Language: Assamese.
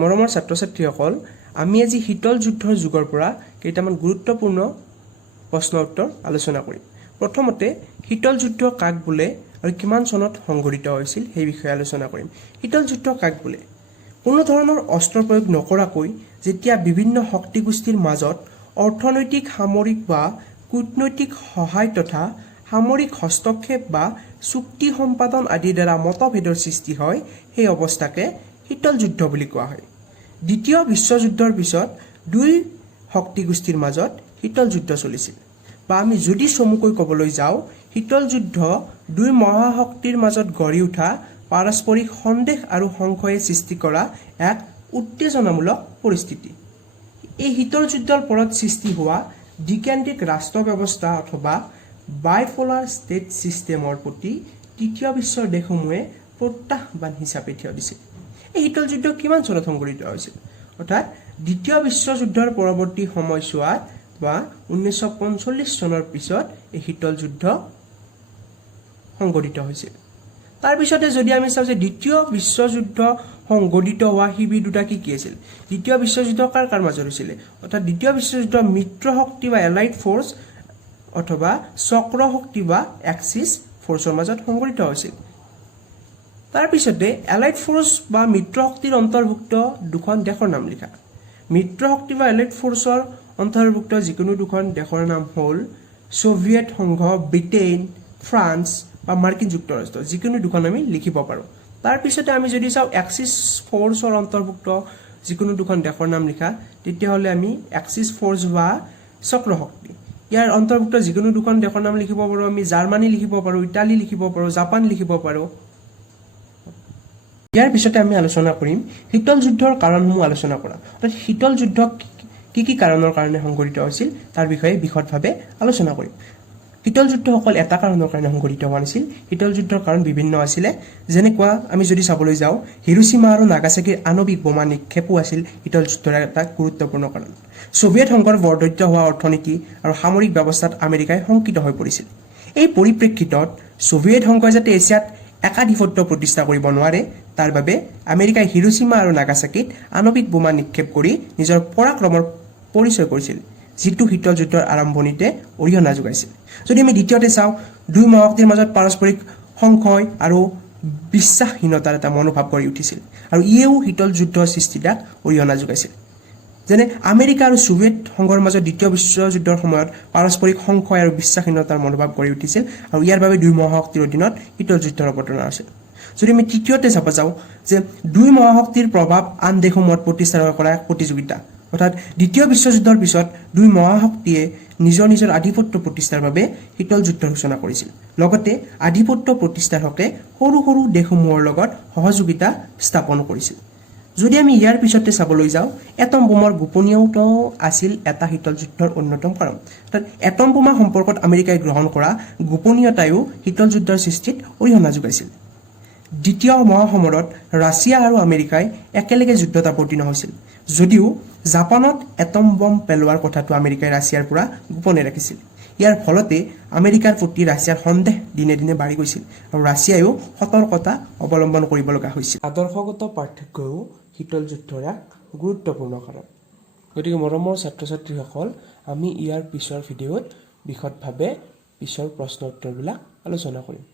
মৰমৰ ছাত্ৰ-ছাত্ৰীসকল, আমি আজি শীতল যুদ্ধৰ যুগৰ পৰা কেইটামান গুৰুত্বপূৰ্ণ প্ৰশ্ন উত্তৰ আলোচনা কৰিম। প্ৰথমতে শীতল যুদ্ধ কাক বোলে আৰু কিমান চনত সংঘটিত হৈছিল সেই বিষয়ে আলোচনা কৰিম। শীতল যুদ্ধ কাক বোলে? কোনো ধৰণৰ অস্ত্ৰ প্ৰয়োগ নকৰাকৈ যেতিয়া বিভিন্ন শক্তিগোষ্ঠীৰ মাজত অৰ্থনৈতিক, সামৰিক বা কূটনৈতিক সহায় তথা সামৰিক হস্তক্ষেপ বা চুক্তি সম্পাদন আদিৰ দ্বাৰা মতভেদৰ সৃষ্টি হয়, সেই অৱস্থাকে শীতল যুদ্ধ বুলি কোৱা হয়। দ্বিতীয় বিশ্বযুদ্ধৰ পিছত দুই শক্তিগোষ্ঠীৰ মাজত শীতল যুদ্ধ চলিছিল, বা আমি যদি চমুকৈ ক'বলৈ যাওঁ, শীতল যুদ্ধ দুই মহাশক্তিৰ মাজত গঢ়ি উঠা পাৰস্পৰিক সন্দেহ আৰু সংশয়ে সৃষ্টি কৰা এক উত্তেজনামূলক পৰিস্থিতি। এই শীতল যুদ্ধৰ ফলত সৃষ্টি হোৱা দ্বিকেন্দ্ৰিক ৰাষ্ট্ৰ ব্যৱস্থা অথবা বাইপোলাৰ ষ্টেট ছিষ্টেমৰ প্ৰতি তৃতীয় বিশ্বৰ দেশসমূহে প্ৰত্যাহ্বান হিচাপে থিয় দিছিল। এই শীতল যুদ্ধ কিমান চনত সংঘটিত হৈছিল? অৰ্থাৎ দ্বিতীয় বিশ্বযুদ্ধৰ পৰৱৰ্তী সময়ছোৱাত বা 1945 চনৰ পিছত এই শীতল যুদ্ধ সংঘটিত হৈছিল। তাৰপিছতে যদি আমি চাওঁ যে দ্বিতীয় বিশ্বযুদ্ধ সংঘটিত হোৱা শিবিৰ দুটা কি কি আছিল? দ্বিতীয় বিশ্বযুদ্ধ কাৰ কাৰ মাজত হৈছিলে? অৰ্থাৎ দ্বিতীয় বিশ্বযুদ্ধ মিত্ৰ শক্তি বা এলাইড ফ'ৰ্চ অথবা চক্ৰ শক্তি বা এক্সিছ ফ'ৰ্চৰ মাজত সংঘটিত হৈছিল। তাৰপিছতে এলাইড ফ'ৰ্চ বা মিত্ৰ শক্তিৰ অন্তৰ্ভুক্ত দুখন দেশৰ নাম লিখা। মিত্ৰ শক্তি বা এলাইড ফ'ৰ্চৰ অন্তৰ্ভুক্ত যিকোনো দুখন দেশৰ নাম হ'ল ছোভিয়েট সংঘ, ব্ৰিটেইন, ফ্ৰান্স বা মাৰ্কিন যুক্তৰাষ্ট্ৰ, যিকোনো দুখন আমি লিখিব পাৰোঁ। তাৰপিছতে আমি যদি চাওঁ এক্সিছ ফ'ৰ্চৰ অন্তৰ্ভুক্ত যিকোনো দুখন দেশৰ নাম লিখা, তেতিয়াহ'লে আমি এক্সিছ ফ'ৰ্চ বা চক্ৰ শক্তি। ইয়াৰ অন্তৰ্ভুক্ত যিকোনো দুখন দেশৰ নাম লিখিব পাৰোঁ আমি, জাৰ্মানী লিখিব পাৰোঁ, ইটালী লিখিব পাৰোঁ, জাপান লিখিব পাৰোঁ। ইয়াৰ পিছতে আমি আলোচনা কৰিম শীতল যুদ্ধৰ কাৰণসমূহ আলোচনা কৰা। অৰ্থাৎ শীতল যুদ্ধ কি কি কাৰণৰ কাৰণে সংঘটিত হৈছিল তাৰ বিষয়ে বিশদভাৱে আলোচনা কৰিম। শীতল যুদ্ধ অকল এটা কাৰণৰ কাৰণে সংঘটিত হোৱা নাছিল। শীতল যুদ্ধৰ কাৰণ বিভিন্ন আছিলে। যেনেকুৱা আমি যদি চাবলৈ যাওঁ, হিৰোশ্বিমা আৰু নাগাচাকিৰ আণৱিক বোমা নিক্ষেপো আছিল শীতল যুদ্ধৰ এটা গুৰুত্বপূৰ্ণ কাৰণ। ছোভিয়েট সংঘৰ বৰ্ধিত হোৱা অৰ্থনীতি আৰু সামৰিক ব্যৱস্থাত আমেৰিকাই শংকিত হৈ পৰিছিল। এই পৰিপ্ৰেক্ষিতত ছোভিয়েট সংঘই যাতে এছিয়াত একাধিপত্য প্ৰতিষ্ঠা কৰিব নোৱাৰে, তাৰ বাবে আমেৰিকাই হিৰোশ্বিমা আৰু নাগাচাকিত আণৱিক বোমা নিক্ষেপ কৰি নিজৰ পৰাক্ৰমৰ পৰিচয় কৰিছিল, যিটো শীতল যুদ্ধৰ আৰম্ভণিতে অৰিহণা যোগাইছিল। যদি আমি দ্বিতীয়তে চাওঁ, দুই মহাশক্তিৰ মাজত পাৰস্পৰিক সংশয় আৰু বিশ্বাসহীনতাৰ এটা মনোভাৱ গঢ়ি উঠিছিল, আৰু ইয়েও শীতল যুদ্ধৰ সৃষ্টিত অৰিহণা যোগাইছিল। যেনে আমেৰিকা আৰু ছোভিয়েট সংঘৰ মাজত দ্বিতীয় বিশ্বযুদ্ধৰ সময়ত পাৰস্পৰিক সংশয় আৰু বিশ্বাসহীনতাৰ মনোভাৱ গঢ়ি উঠিছিল, আৰু ইয়াৰ বাবে দুই মহাশক্তিৰ অধীনত শীতল যুদ্ধৰ অৱতাৰণা আছিল। যদি আমি তৃতীয়তে চাব যাওঁ, যে দুই মহাশক্তিৰ প্ৰভাৱ আন দেশসমূহত প্ৰতিষ্ঠা কৰা এক প্ৰতিযোগিতা। অৰ্থাৎ দ্বিতীয় বিশ্বযুদ্ধৰ পিছত দুই মহাশক্তিয়ে নিজৰ নিজৰ আধিপত্য প্ৰতিষ্ঠাৰ বাবে শীতল যুদ্ধৰ সূচনা কৰিছিল। লগতে আধিপত্য প্ৰতিষ্ঠাৰ হকে সৰু সৰু দেশসমূহৰ লগত সহযোগিতা স্থাপন কৰিছিল। যদি আমি ইয়াৰ পিছতে চাবলৈ যাওঁ, এটম বোমাৰ গোপনীয়তাও আছিল এটা শীতল যুদ্ধৰ অন্যতম কাৰণ। অৰ্থাৎ এটম বোমা সম্পৰ্কত আমেৰিকাই গ্ৰহণ কৰা গোপনীয়তায়ো শীতল যুদ্ধৰ সৃষ্টিত অৰিহণা যোগাইছিল। দ্বিতীয় মহাসমৰত ৰাছিয়া আৰু আমেৰিকাই একেলগে যুদ্ধত অৱতীৰ্ণ হৈছিল, যদিও জাপানত এটম বম পেলোৱাৰ কথাটো আমেৰিকাই ৰাছিয়াৰ পৰা গোপনে ৰাখিছিল। ইয়াৰ ফলতে আমেৰিকাৰ প্ৰতি ৰাছিয়াৰ সন্দেহ দিনে দিনে বাঢ়ি গৈছিল, আৰু ৰাছিয়ায়ো সতৰ্কতা অৱলম্বন কৰিব লগা হৈছিল। আদৰ্শগত পাৰ্থক্যও শীতল যুদ্ধৰ এক গুৰুত্বপূৰ্ণ কাৰণ। গতিকে মৰমৰ ছাত্ৰ ছাত্ৰীসকল, আমি ইয়াৰ পিছৰ ভিডিঅ'ত বিশদভাৱে পিছৰ প্ৰশ্ন উত্তৰবিলাক আলোচনা কৰিম।